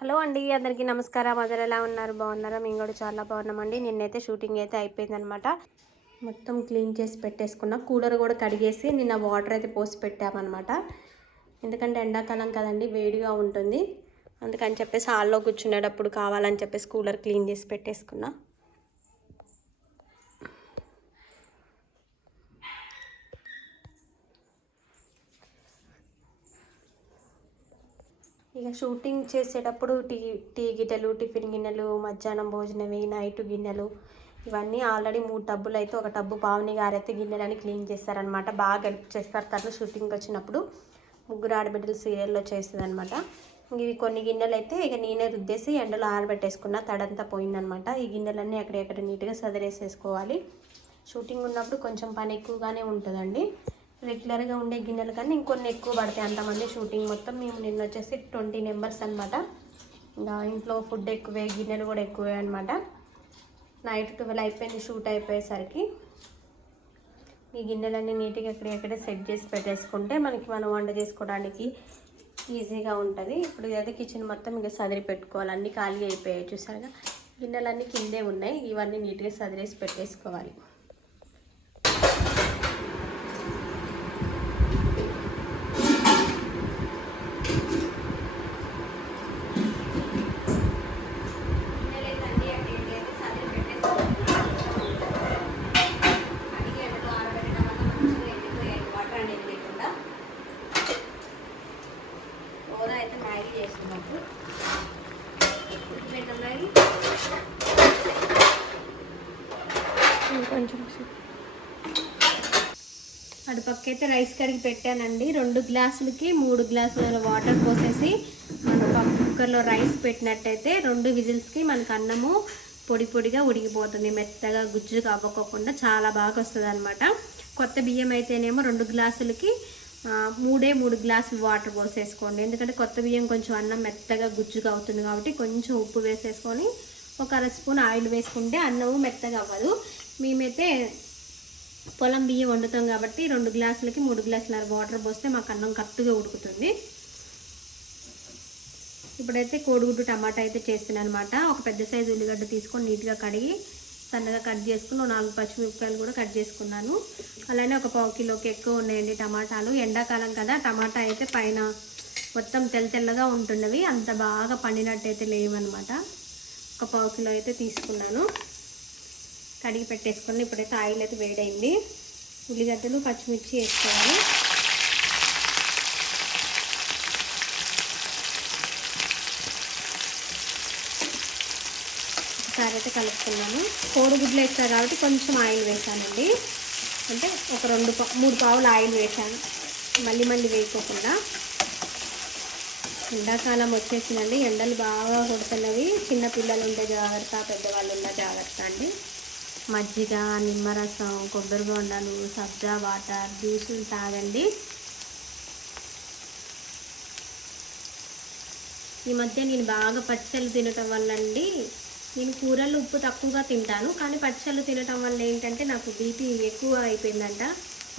Hello అండి అందరికీ నమస్కారం. అందరు ఎలా ఉన్నారు? బాగున్నారా? మేము కూడా చాలా బాగున్నామండి. నిన్నైతే షూటింగ్ అయితే అయిపోయిందనమాట మొత్తం క్లీన్ చేసి పెట్టేసుకున్నా. కూలర్ కూడా కడిగేసి నిన్న వాటర్ అయితే పోసి పెట్టామన్నమాట. ఎందుకంటే ఎండాకాలం కదండి వేడిగా ఉంటుంది. అందుకని చెప్పేసి హాల్లో కూర్చునేటప్పుడు కావాలని చెప్పేసి కూలర్ క్లీన్ చేసి పెట్టేసుకున్నా. ఇక షూటింగ్ చేసేటప్పుడు టీ టీ గిన్నెలు టిఫిన్ గిన్నెలు మధ్యాహ్నం భోజనవి నైట్ గిన్నెలు ఇవన్నీ ఆల్రెడీ మూడు టబ్బులు అయితే ఒక టబ్బు పావుని గారైతే గిన్నెలని క్లీన్ చేస్తారనమాట బాగా హెల్ప్ చేస్తారు తర్వాత షూటింగ్కి వచ్చినప్పుడు. ముగ్గురు ఆడబిడ్డలు సీరియల్లో చేస్తుందనమాట ఇవి కొన్ని గిన్నెలు అయితే ఇక నేనే రుద్దేసి ఎండలో ఆరబెట్టేసుకున్న. తడంతా పోయిందనమాట ఈ గిన్నెలన్నీ ఎక్కడెక్కడ నీట్గా సదిరేసేసుకోవాలి. షూటింగ్ ఉన్నప్పుడు కొంచెం పని ఎక్కువగానే ఉంటుందండి. రెగ్యులర్గా ఉండే గిన్నెలు కానీ ఇంకొన్ని ఎక్కువ పడతాయి. అంతమంది షూటింగ్ మొత్తం మేము నిన్న వచ్చేసి ట్వంటీ మెంబర్స్ అనమాట ఇంకా ఇంట్లో ఫుడ్ ఎక్కువే గిన్నెలు కూడా ఎక్కువే అనమాట నైట్ ట్వెల్వ్ అయిపోయింది షూట్ అయిపోయేసరికి. ఈ గిన్నెలన్నీ నీట్గా ఎక్కడెక్కడ సెట్ చేసి పెట్టేసుకుంటే మనకి మనం వంట చేసుకోవడానికి ఈజీగా ఉంటుంది. ఇప్పుడు ఇదైతే కిచెన్ మొత్తం ఇంకా సదిరి పెట్టుకోవాలి. అన్నీ ఖాళీ అయిపోయాయి. చూసారుగా? గిన్నెలన్నీ కిందే ఉన్నాయి. ఇవన్నీ నీట్గా సదిరేసి పెట్టేసుకోవాలి. కొంచెం అటు అయితే రైస్ కడిగి పెట్టానండి. రెండు గ్లాసులకి మూడు గ్లాసుల వాటర్ పోసేసి మన కుక్కర్లో రైస్ పెట్టినట్టయితే రెండు విజిల్స్కి మనకు అన్నము పొడి పొడిగా ఉడికిపోతుంది. మెత్తగా గుజ్జు అవ్వకోకుండా చాలా బాగా వస్తుంది అనమాట కొత్త బియ్యం అయితేనేమో రెండు గ్లాసులకి మూడే మూడు గ్లాసులు వాటర్ పోసేసుకోండి. ఎందుకంటే కొత్త బియ్యం కొంచెం అన్నం మెత్తగా గుజ్జుగా అవుతుంది కాబట్టి కొంచెం ఉప్పు వేసేసుకొని ఒక అర స్పూన్ ఆయిల్ వేసుకుంటే అన్నము మెత్తగా అవ్వదు. మేమైతే పొలం బియ్యం వండుతాం కాబట్టి రెండు గ్లాసులకి మూడు గ్లాసుల వాటర్ పోస్తే మాకు అన్నం కరెక్ట్గా ఉడుకుతుంది. ఇప్పుడైతే కోడిగుడ్డు టమాటా అయితే చేస్తున్నాను అనమాట ఒక పెద్ద సైజు ఉల్లిగడ్డ తీసుకొని నీట్గా కడిగి సన్నగా కట్ చేసుకుని నాలుగు పచ్చిమిరపకాయలు కూడా కట్ చేసుకున్నాను. అలానే ఒక పావు కిలోకి ఎక్కువ ఉన్నాయండి టమాటాలు. ఎండాకాలం కదా టమాటా అయితే పైన మొత్తం తెల్ల తెల్లగా ఉంటున్నవి. అంత బాగా పండినట్టయితే లేవన్నమాట. ఒక పావు కిలో అయితే తీసుకున్నాను. కడిగి పెట్టేసుకొని ఇప్పుడైతే ఆయిల్ అయితే వేడైంది. ఉల్లిగడ్డలు పచ్చిమిర్చి వేసుకోవాలి. ఒకసారి అయితే కలుపుకున్నాను. కోడిగుడ్లు వేస్తారు కాబట్టి కొంచెం ఆయిల్ వేసానండి. అంటే ఒక రెండు పా- మూడు పావులు ఆయిల్ వేసాను. మళ్ళీ మళ్ళీ వేయకోకుండా. ఎండాకాలం వచ్చేసిందండి. ఎండలు బాగా కొడుతున్నవి. చిన్న పిల్లలు ఉంటే జాగ్రత్త పెద్దవాళ్ళు ఉన్న జాగ్రత్త అండి. మజ్జిగ నిమ్మరసం కొబ్బరి బొండాలు సబ్జా వాటర్ జ్యూసులు తాగండి. ఈ మధ్య నేను బాగా పచ్చళ్ళు తినటం వల్ల అండి నేను కూరలు ఉప్పు తక్కువగా తింటాను. కానీ పచ్చళ్ళు తినటం వల్ల ఏంటంటే నాకు బీపీ ఎక్కువ అయిపోయిందంట.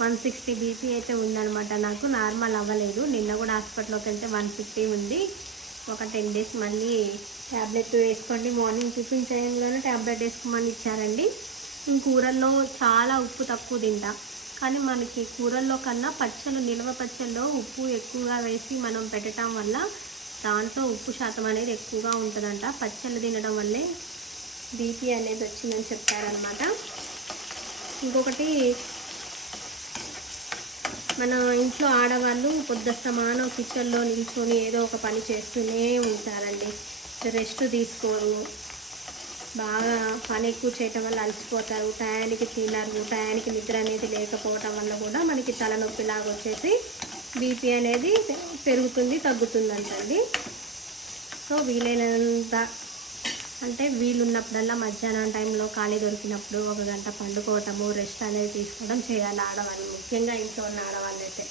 వన్ సిక్స్టీ బీపీ అయితే ఉందనమాట నాకు నార్మల్ అవ్వలేదు. నిన్న కూడా హాస్పిటల్లోకి వెళ్తే వన్ ఫిఫ్టీ ఉంది. ఒక టెన్ డేస్ మళ్ళీ ట్యాబ్లెట్ వేసుకోండి. మార్నింగ్ టిఫిన్ చేయంగానే ట్యాబ్లెట్ వేసుకోమని ఇచ్చారండి. నేను కూరల్లో చాలా ఉప్పు తక్కువ తింటా. కానీ మనకి కూరల్లో కన్నా పచ్చళ్ళు నిల్వ పచ్చల్లో ఉప్పు ఎక్కువగా వేసి మనం పెట్టడం వల్ల దాంట్లో ఉప్పు శాతం అనేది ఎక్కువగా ఉంటుందంట. పచ్చళ్ళు తినడం వల్లే బీపీ అనేది వచ్చిందని చెప్పారనమాట ఇంకొకటి మన ఇంట్లో ఆడవాళ్ళు పొద్దుస్తమానం కిచెన్లో నిల్చొని ఏదో ఒక పని చేస్తూనే ఉంటారండి. రెస్ట్ తీసుకోరు. బాగా పని ఎక్కువ చేయటం వల్ల అలసిపోతారు. టయానికి తినరు. టయానికి నిద్ర అనేది లేకపోవటం వల్ల కూడా మనకి తలనొప్పిలాగా వచ్చేసి బీపీ అనేది పెరుగుతుంది తగ్గుతుంది అంటండి సో వీలైనంత అంటే వీలున్నప్పుడల్లా మధ్యాహ్నం టైంలో ఖాళీ దొరికినప్పుడు ఒక గంట పండుకోవటము రెస్ట్ అనేది తీసుకోవడం చేయాలి ఆడవాళ్ళు. ముఖ్యంగా ఇంట్లో ఉన్న ఆడవాళ్ళు అయితే.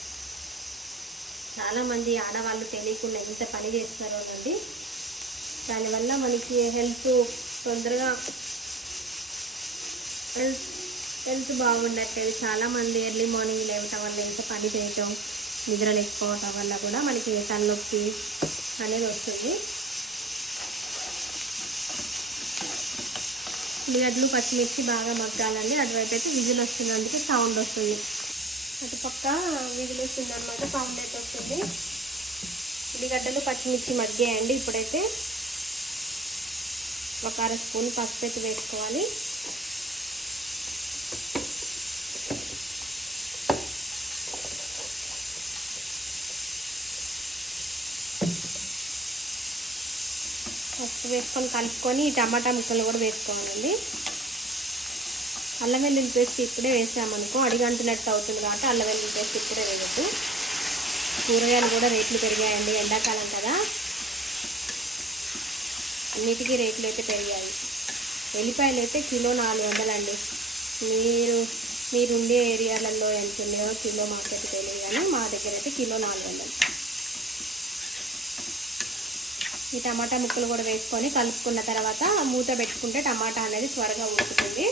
చాలామంది ఆడవాళ్ళు తెలియకుండా ఎంత పని చేస్తారో అండి దానివల్ల మనకి హెల్త్ తొందరగా హెల్త్ హెల్త్ బాగుండట్లేదు. చాలామంది ఎర్లీ మార్నింగ్ లేవటం వల్ల ఎంత పని చేయటం నిద్ర లేకపోవటం వల్ల కూడా మనకి తలనొప్పి అనేది వస్తుంది. ఉల్లిగడ్డలు పచ్చిమిర్చి బాగా మగ్గాలండి. అటువైపు అయితే విజిల్ వస్తుంది అందుకే సౌండ్ వస్తుంది. అటు పక్క విజిల్ వస్తుంది అనమాట సౌండ్ అయితే వస్తుంది. ఉల్లిగడ్డలు పచ్చిమిర్చి మగ్గాయండి. ఇప్పుడైతే ఒక అర స్పూన్ పసుపు అయితే వేసుకోవాలి. వేసుకొని కలుపుకొని ఈ టమాటా ముక్కలు కూడా వేసుకోవాలండి. అల్లం వెల్లుల్లి పేస్ట్ ఇప్పుడే వేసామనుకో అడిగంటున్నట్టు అవుతుంది కాబట్టి అల్లం వెల్లుల్లి పేస్ట్ ఇప్పుడే వేయద్దు. కూరగాయలు కూడా రేట్లు పెరిగాయండి ఎండాకాలం కదా. అన్నిటికీ రేట్లు అయితే పెరిగాయి. ఎల్లిపాయలు అయితే కిలో నాలుగు వందలండి. మీరు మీరుండే ఏరియాలలో ఎంత ఉన్నాయో కిలో మార్కెట్ తెలియదు కానీ మా దగ్గర అయితే కిలో నాలుగు వందలు. ఈ టమాటా ముక్కలు కూడా వేసుకొని కలుపుకున్న తర్వాత మూత పెట్టుకుంటే టమాటా అనేది త్వరగా ఉడుకుతుంది.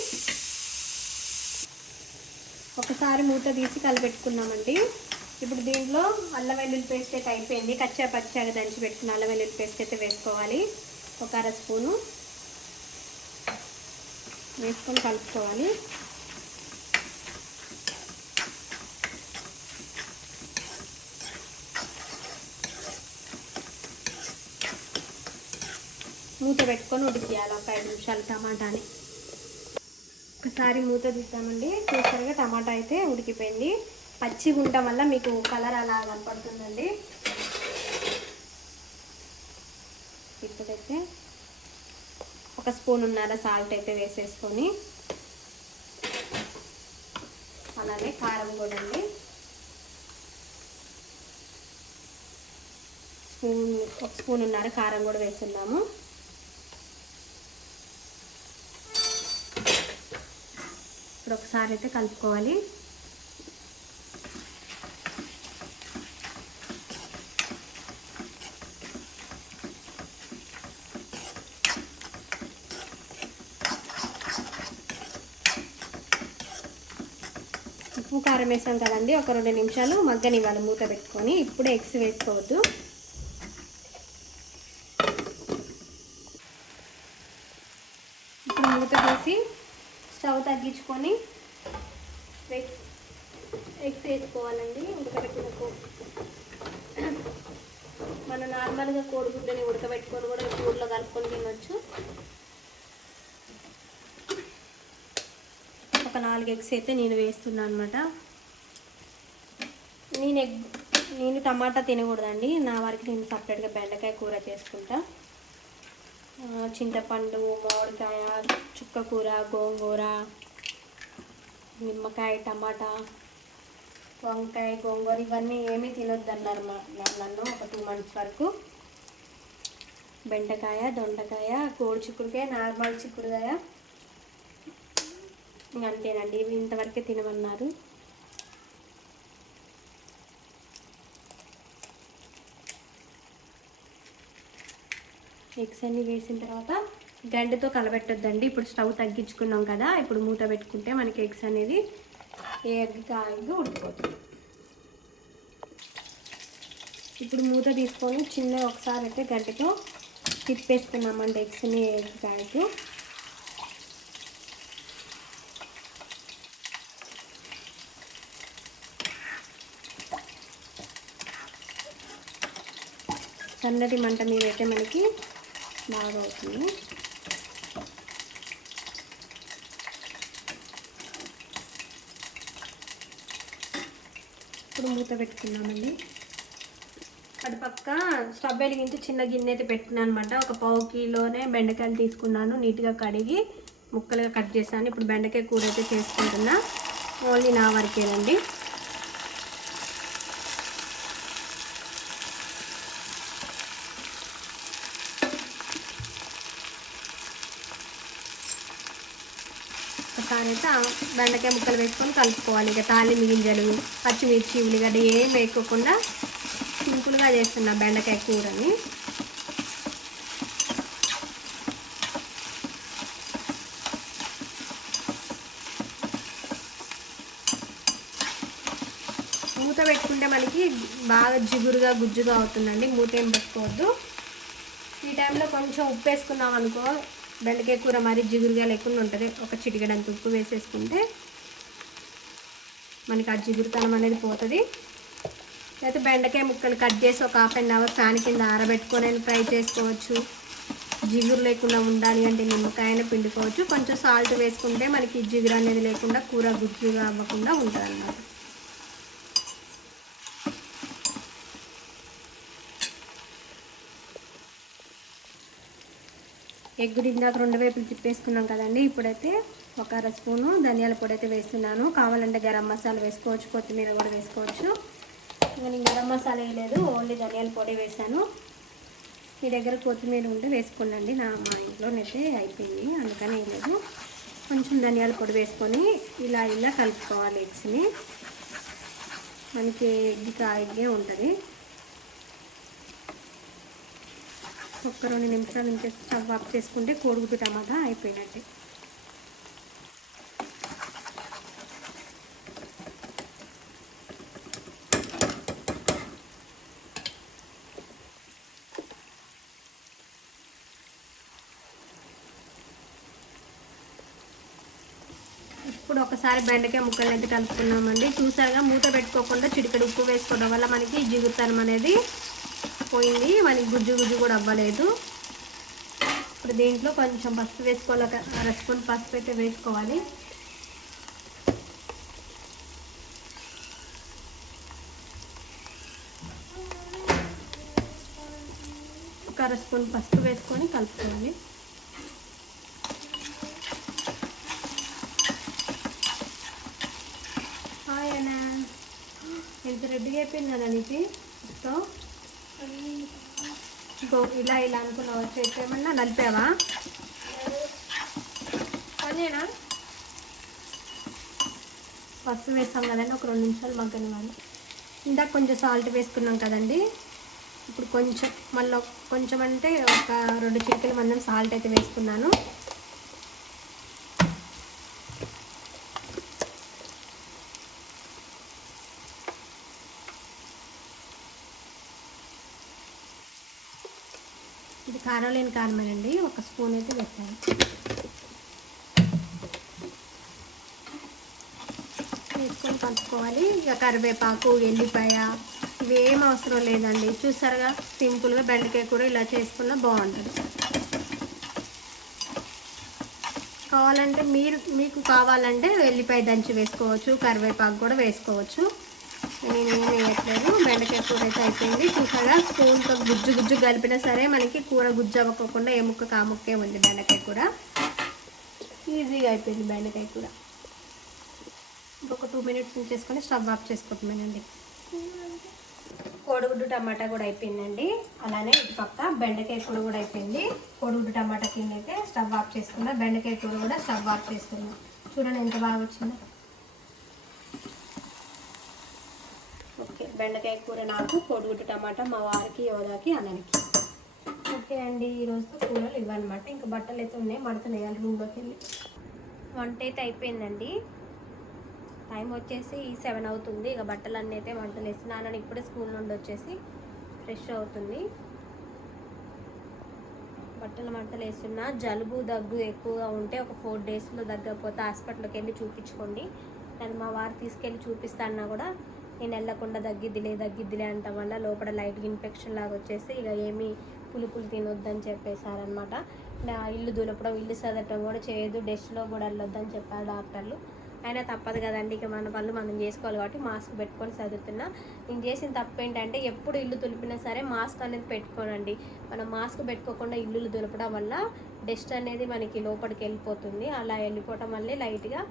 ఒకసారి మూత తీసి కలిపెట్టుకున్నామండి. ఇప్పుడు దీంట్లో అల్లం వెల్లుల్లి పేస్ట్ అయితే అయిపోయింది. కచ్చా పచ్చాగా దంచి పెట్టుకున్న అల్లం వెల్లుల్లి పేస్ట్ అయితే వేసుకోవాలి. ఒక అర స్పూను వేసుకొని కలుపుకోవాలి. మూత పెట్టుకొని ఉడికియాలి. ఒక ఐదు నిమిషాలు టమాటాని. ఒకసారి మూత తీస్తామండి చూసారుగా టమాటా అయితే ఉడికిపోయింది. పచ్చిగా ఉండటం వల్ల మీకు కలర్ అలా కనపడుతుందండి. ఇప్పుడైతే ఒక స్పూన్ ఉన్నర సాల్ట్ అయితే వేసేసుకొని అలాగే కారం కూడా అండి స్పూన్ ఒక స్పూన్ ఉన్నర కారం కూడా వేస్తున్నాము ఇప్పుడు ఒకసారి అయితే కలుపుకోవాలి. ఉప్పు కారం వేసాం కదండి ఒక రెండు నిమిషాలు మగ్గనివ్వాలి మూత పెట్టుకొని. ఇప్పుడే ఎగ్స్ వేసుకోవద్దు ఇప్పుడు మూత తీసి తగ్గించుకొని ఎగ్స్ వేసుకోవాలండి. ఉడకబెట్టిన కో మన నార్మల్గా కోడిగుడ్డని ఉడకబెట్టుకొని కూడా కూరలో కలుపుకొని తినొచ్చు. ఒక నాలుగు ఎగ్స్ అయితే నేను వేస్తున్నాను అనమాట నేను ఎగ్ నేను టమాటా తినకూడదండి. నా వరకు నేను సపరేట్గా బెండకాయ కూర చేసుకుంటా. ఆ, చింతపండు మామిడికాయ చుక్కకూర గోంగూర నిమ్మకాయ టమాటా వంకాయ గోంగూర ఇవన్నీ ఏమీ తినొద్దు అన్నారు మా నన్ను ఒక టూ మంత్స్ వరకు. బెండకాయ దొండకాయ కోడి చిక్కుడుకాయ నార్మల్ చిక్కుడుకాయ. అంతేనండి ఇవి ఇంతవరకే తినమన్నారు. ఎగ్స్ అన్ని వేసిన తర్వాత గంటతో కలబెట్టొద్దండి. ఇప్పుడు స్టవ్ తగ్గించుకున్నాం కదా ఇప్పుడు మూత పెట్టుకుంటే మనకి ఎగ్స్ అనేది ఏ ఎగ్ కాగి ఉడికిపోతుంది. ఇప్పుడు మూత తీసుకొని చిన్న ఒకసారి అయితే గంటతో తిప్పేసుకున్నామండి ఎగ్స్ని ఎగ్ కాయకు సన్నటి మంట మీద అయితే మనకి బాగా అవుతుంది ఇప్పుడు మూత పెట్టుకున్నామండి. అటు పక్క స్టవ్ వెలిగించి చిన్న గిన్నె అయితే పెట్టుకున్నాను అనమాట ఒక పావు కిలోనే బెండకాయలు తీసుకున్నాను నీట్గా కడిగి ముక్కలుగా కట్ చేశాను. ఇప్పుడు బెండకాయ కూర అయితే చేసుకుంటున్నా. ఓన్లీ నా వరకేనండి ఒకసారి అయితే ఆ బెండకాయ ముక్కలు వేసుకొని కలుపుకోవాలి. ఇక తాలింపు గింజలు పచ్చిమిర్చి ఉల్లిగడ్డ ఏం వేసుకోకుండా సింపుల్గా చేస్తున్నా బెండకాయ కూరని. మూత పెట్టుకుంటే మనకి బాగా జిగురుగా గుజ్జుగా అవుతుందండి. మూత ఏం పెట్టుకోవద్దు. ఈ టైంలో కొంచెం ఉప్పు వేసుకున్నాం అనుకో బెండకాయ కూర మరి జిగురుగా లేకుండా ఉంటుంది. ఒక చిటికడంత ఉప్పు వేసేసుకుంటే మనకి ఆ జిగురుతనం అనేది పోతుంది. లేకపోతే బెండకాయ ముక్కలు కట్ చేసి ఒక హాఫ్ అన్ అవర్ ఫ్యాన్ కింద ఆరబెట్టుకొని ఫ్రై చేసుకోవచ్చు. జిగురు లేకుండా ఉండాలి అంటే నిమ్మకాయన పిండుకోవచ్చు. కొంచెం సాల్ట్ వేసుకుంటే మనకి జిగురు అనేది లేకుండా కూర గుజ్జుగా అవ్వకుండా ఉంటుంది అన్నమాట ఎగ్ ఇందాక రెండు వైపులు తిప్పేసుకున్నాం కదండి. ఇప్పుడైతే ఒక అర స్పూను ధనియాల పొడి అయితే వేస్తున్నాను. కావాలంటే గరం మసాలా వేసుకోవచ్చు కొత్తిమీర కూడా వేసుకోవచ్చు. ఇంకా నేను గరం మసాలా వేయలేదు ఓన్లీ ధనియాల పొడి వేసాను మీ దగ్గర కొత్తిమీర ఉంటే వేసుకోండి నా మా ఇంట్లోనైతే అయిపోయింది అందుకని వేయలేదు. కొంచెం ధనియాల పొడి వేసుకొని ఇలా ఇలా కలుపుకోవాలి ఎగ్స్ని. మనకి ఎగ్ కాయగే ఉంటుంది. ఒక్క రెండు నిమిషాలు నుంచి స్టవ్ ఆఫ్ చేసుకుంటే కోడిగుడ్డు టమాటా అయిపోయినట్టే. ఇప్పుడు ఒకసారి బెండకాయ ముక్కలు అయితే కలుపుకున్నామండి. చూసారుగా మూత పెట్టుకోకుండా చిటికడి ఉప్పు వేసుకోవడం వల్ల మనకి జిగుతనం అనేది పోయింది మనకి గుజ్జు గుజ్జు కూడా అవ్వలేదు. ఇప్పుడు దీంట్లో కొంచెం పసుపు వేసుకోవాలి అర స్పూన్ పసుపు అయితే వేసుకోవాలి. ఒక అర స్పూన్ పసుపు వేసుకొని కలుపుకోవాలి. ఎంత రెడ్డిగా అయిపోయింది కదా నీకు? సో ఇంకో ఇలా ఇలా అనుకున్నావు? చేతి ఏమన్నా నలిపావా? పనేనా? పసుపు వేస్తాం కదండి ఒక రెండు నిమిషాలు మగ్గని వాళ్ళు ఇందాక కొంచెం సాల్ట్ వేసుకున్నాం కదండి. ఇప్పుడు కొంచెం మళ్ళీ కొంచెం అంటే ఒక రెండు చిటికల మందం సాల్ట్ అయితే వేసుకున్నాను. ఇది కారం లేని కారమేనండి. ఒక స్పూన్ అయితే వేసాను వేసుకొని కలుపుకోవాలి. ఇక కరివేపాకు ఎల్లిపాయ ఇవేం అవసరం లేదండి. చూసారుగా సింపుల్గా బెండకాయ కూర ఇలా చేసుకున్నా బాగుంటుంది. కావాలంటే మీరు మీకు కావాలంటే వెల్లిపాయ దంచి వేసుకోవచ్చు కరివేపాకు కూడా వేసుకోవచ్చు. నేను ఏం వేయట్లేదు బెండకాయ కూర అయితే అయిపోయింది. చూసారా స్పూన్తో గుజ్జు గుజ్జు కలిపినా సరే మనకి కూర గుజ్జు అవ్వకోకుండా ఏ ముక్క కాముక్కే ఉంది బెండకాయ కూర. ఈజీగా అయిపోయింది బెండకాయ కూర. ఇంకొక టూ మినిట్స్ చేసుకొని స్టవ్ ఆఫ్ చేసుకుంటున్నానండి. కోడిగుడ్డు టమాటా కూడా అయిపోయిందండి. అలానే ఇటు పక్క బెండకాయ కూర కూడా అయిపోయింది. కోడిగుడ్డు టమాటా కింద అయితే స్టవ్ ఆఫ్ చేసుకున్నా బెండకాయ కూర కూడా స్టవ్ ఆఫ్ చేసుకున్నా. చూడండి ఎంత బాగా వచ్చిందో. బెండకాయ కూర నాకు కోడిగుడ్డు టమాటా మా వారికి యోదాకి అన్ననికి ఓకే అండి ఈరోజు కూరలు ఇవ్వనమాట. ఇంకా బట్టలు అయితే ఉన్నాయి మడతలు వేయాలి రూమ్లోకి వెళ్ళి. వంట అయితే అయిపోయిందండి. టైం వచ్చేసి సెవెన్ అవుతుంది. ఇక బట్టలు అన్నీ అయితే వంటలు వేసి నాన్న ఇప్పుడే స్కూల్ నుండి వచ్చేసి ఫ్రెష్ అవుతుంది. బట్టలు మంటలు వేస్తున్నా జలుబు దగ్గు ఎక్కువగా ఉంటే ఒక ఫోర్ డేస్లో దగ్గకపోతే హాస్పిటల్కి వెళ్ళి చూపించుకోండి. నేను మా వారు తీసుకెళ్ళి చూపిస్తాన్నా కూడా నేను వెళ్ళకుండా దగ్గిద్దిలే దగ్గిద్దిలే అంట వల్ల లోపల లైట్ ఇన్ఫెక్షన్ లాగా వచ్చేసి ఇక ఏమీ పులుపులు తినొద్దని చెప్పేశారనమాట నా ఇల్లు దులపడం ఇల్లు సదటం కూడా చేయదు డస్ట్లో కూడా వెళ్ళొద్దని చెప్పారు డాక్టర్లు. అయినా తప్పదు కదండి ఇక మన పనులు మనం చేసుకోవాలి కాబట్టి మాస్క్ పెట్టుకొని చదువుతున్నా నేను చేసిన తప్పు ఏంటంటే ఎప్పుడు ఇల్లు తులిపినా సరే మాస్క్ అనేది పెట్టుకోనండి. మనం మాస్క్ పెట్టుకోకుండా ఇల్లులు దులపడం వల్ల డస్ట్ అనేది మనకి లోపలికి వెళ్ళిపోతుంది. అలా వెళ్ళిపోవటం వల్లే లైట్గా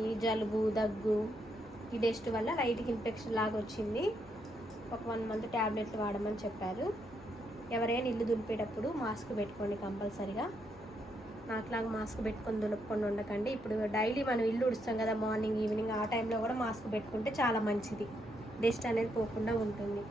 ఈ జలుబు దగ్గు ఈ డస్ట్ వల్ల లైట్కి ఇన్ఫెక్షన్ లాగా వచ్చింది. ఒక వన్ మంత్ ట్యాబ్లెట్లు వాడమని చెప్పారు. ఎవరైనా ఇల్లు దులిపేటప్పుడు మాస్క్ పెట్టుకోండి కంపల్సరిగా. నాకులాగా మాస్క్ పెట్టుకొని దులుపుకొని ఉండకండి. ఇప్పుడు డైలీ మనం ఇల్లు ఉడుస్తాం కదా మార్నింగ్ ఈవినింగ్ ఆ టైంలో కూడా మాస్క్ పెట్టుకుంటే చాలా మంచిది. డస్ట్ అనేది పోకుండా ఉంటుంది.